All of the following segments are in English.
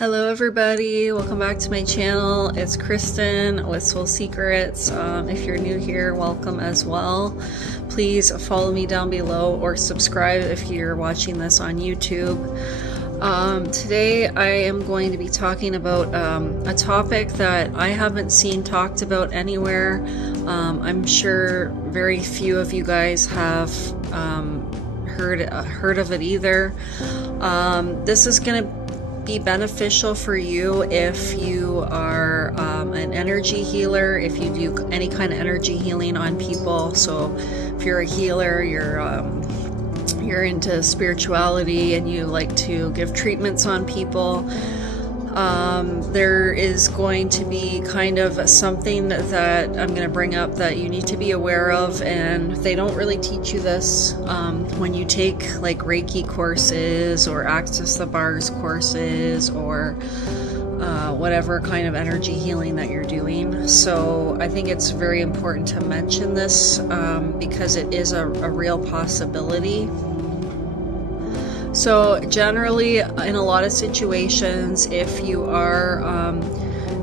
Hello everybody, welcome back to my channel. It's Kristen with Soul Secrets. If you're new here, welcome as well. Please follow me down below or subscribe if you're watching this on YouTube. Today I am going to be talking about a topic that I haven't seen talked about anywhere. I'm sure very few of you guys have heard of it either. This is going to be beneficial for you if you are an energy healer, if you do any kind of energy healing on people. So if you're a healer, you're into spirituality and you like to give treatments on people, there is going to be kind of something that I'm going to bring up that you need to be aware of, and they don't really teach you this when you take like Reiki courses or Access the Bars courses or whatever kind of energy healing that you're doing. So I think it's very important to mention this because it is a real possibility. So generally, in a lot of situations, if you are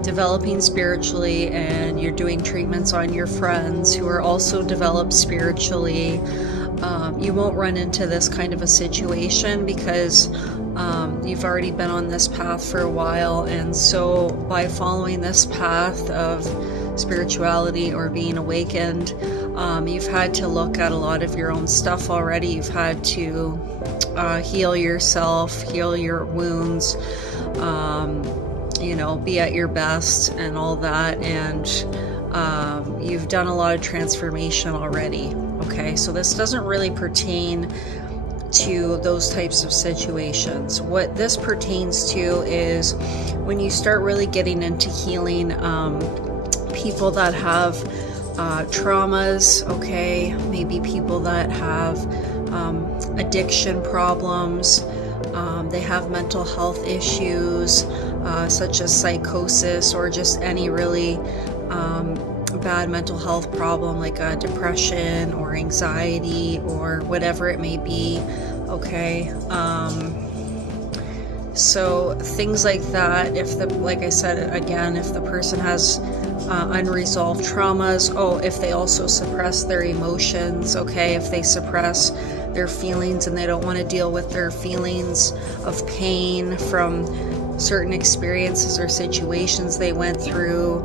developing spiritually and you're doing treatments on your friends who are also developed spiritually, you won't run into this kind of a situation because you've already been on this path for a while. And so by following this path of spirituality or being awakened, you've had to look at a lot of your own stuff already. You've had to heal yourself, heal your wounds, be at your best and all that. And you've done a lot of transformation already. Okay, so this doesn't really pertain to those types of situations. What this pertains to is when you start really getting into healing people that have traumas, okay, maybe people that have addiction problems, they have mental health issues such as psychosis or just any really bad mental health problem like depression or anxiety or whatever it may be, okay. So things like that, like I said again, if the person has unresolved traumas, if they also suppress their emotions, okay, if they suppress their feelings and they don't want to deal with their feelings of pain from certain experiences or situations they went through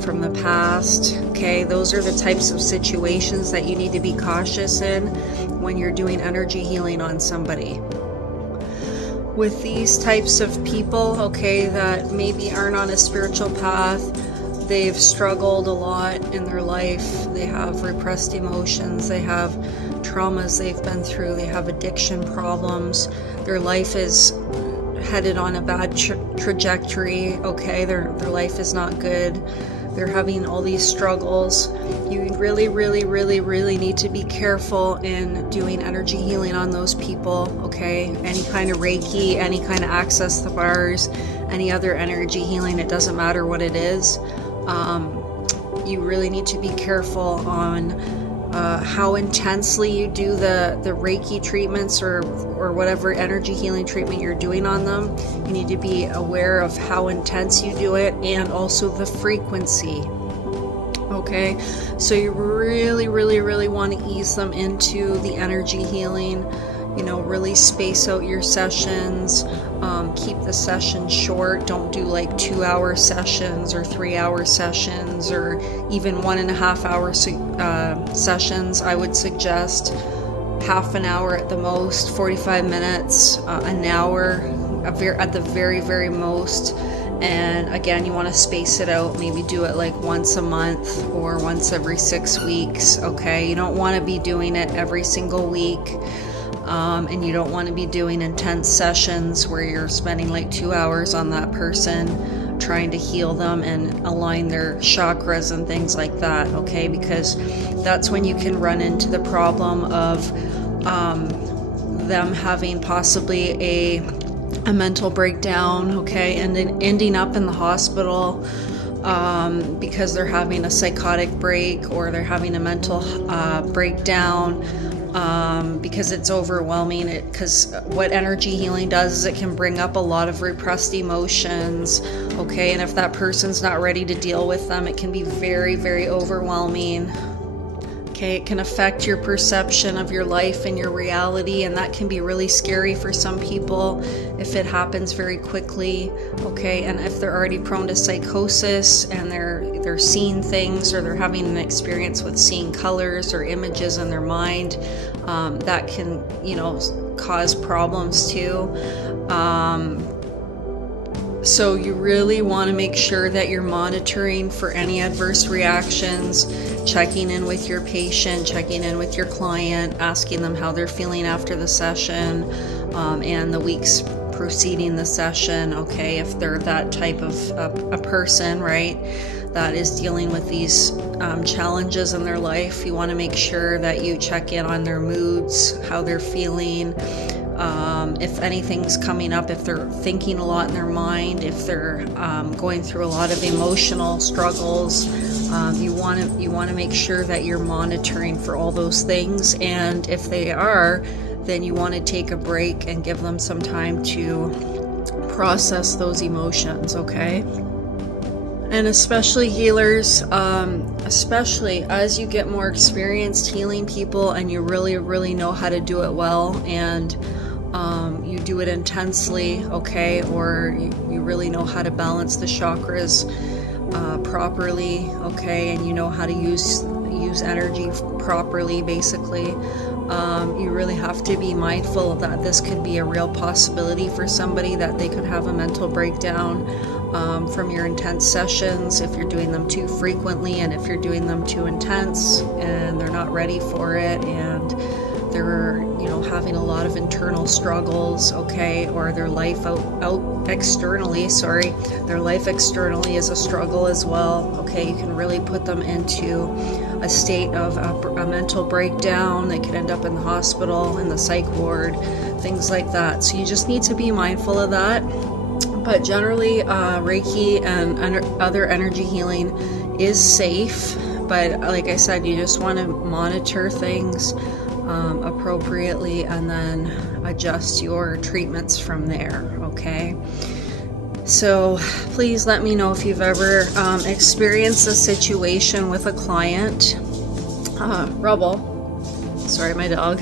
from the past, okay, those are the types of situations that you need to be cautious in when you're doing energy healing on somebody. With these types of people, okay, that maybe aren't on a spiritual path, they've struggled a lot in their life, they have repressed emotions, they have traumas they've been through, they have addiction problems, their life is headed on a bad trajectory, okay, their life is not good, they're having all these struggles. You really, really, really, really need to be careful in doing energy healing on those people, okay? Any kind of Reiki, any kind of Access the Bars, any other energy healing, it doesn't matter what it is. You really need to be careful on how intensely you do the Reiki treatments or whatever energy healing treatment you're doing on them. You need to be aware of how intense you do it and also the frequency. Okay, so you really, really, really want to ease them into the energy healing. Really space out your sessions, keep the session short. Don't do like 2-hour sessions or 3-hour sessions or even 1.5 hour sessions. I would suggest half an hour at the most, 45 minutes, an hour at the very, very most. And again, you want to space it out, maybe do it like once a month or once every 6 weeks, okay? You don't want to be doing it every single week. And you don't want to be doing intense sessions where you're spending like 2 hours on that person trying to heal them and align their chakras and things like that, okay? Because that's when you can run into the problem of them having possibly a mental breakdown, okay, and then ending up in the hospital because they're having a psychotic break or they're having a mental breakdown. because it's overwhelming. Because what energy healing does is it can bring up a lot of repressed emotions, okay? And if that person's not ready to deal with them, it can be very, very overwhelming. Okay, it can affect your perception of your life and your reality, and that can be really scary for some people if it happens very quickly. Okay, and if they're already prone to psychosis and they're seeing things, or they're having an experience with seeing colors or images in their mind, that can, cause problems too. So you really want to make sure that you're monitoring for any adverse reactions, checking in with your patient, checking in with your client, asking them how they're feeling after the session, and the weeks preceding the session, okay? If they're that type of a person, right, that is dealing with these challenges in their life, you want to make sure that you check in on their moods, how they're feeling, if anything's coming up, if they're thinking a lot in their mind, if they're going through a lot of emotional struggles, you want to make sure that you're monitoring for all those things. And if they are, then you want to take a break and give them some time to process those emotions, okay? And especially healers, especially as you get more experienced healing people and you really, really know how to do it well, and you do it intensely, okay, or you really know how to balance the chakras properly, okay, and you know how to use energy properly, basically. You really have to be mindful that this could be a real possibility for somebody, that they could have a mental breakdown from your intense sessions if you're doing them too frequently, and if you're doing them too intense and they're not ready for it, and they're having a lot of internal struggles, okay, or their life their life externally is a struggle as well, okay. You can really put them into a state of a mental breakdown. They could end up in the hospital, in the psych ward, things like that. So you just need to be mindful of that. But generally, Reiki and other energy healing is safe, but like I said, you just want to monitor things appropriately and then adjust your treatments from there, okay? So please let me know if you've ever experienced a situation with a client. Rubble, sorry, my dog.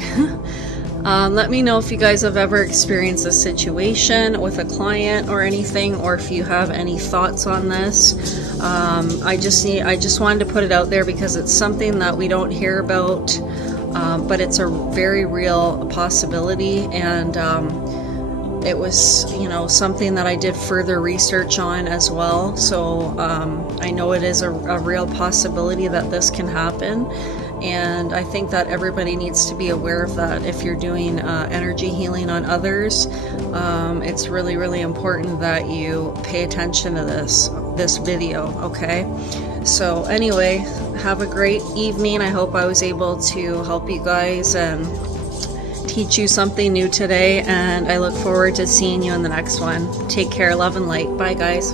Let me know if you guys have ever experienced a situation with a client or anything, or if you have any thoughts on this. I just wanted to put it out there because it's something that we don't hear about, but it's a very real possibility, and it was, something that I did further research on as well. So I know it is a real possibility that this can happen. And I think that everybody needs to be aware of that. If you're doing energy healing on others, it's really, really important that you pay attention to this video, okay? So anyway, have a great evening. I hope I was able to help you guys and teach you something new today, and I look forward to seeing you in the next one. Take care, love and light. Bye, guys.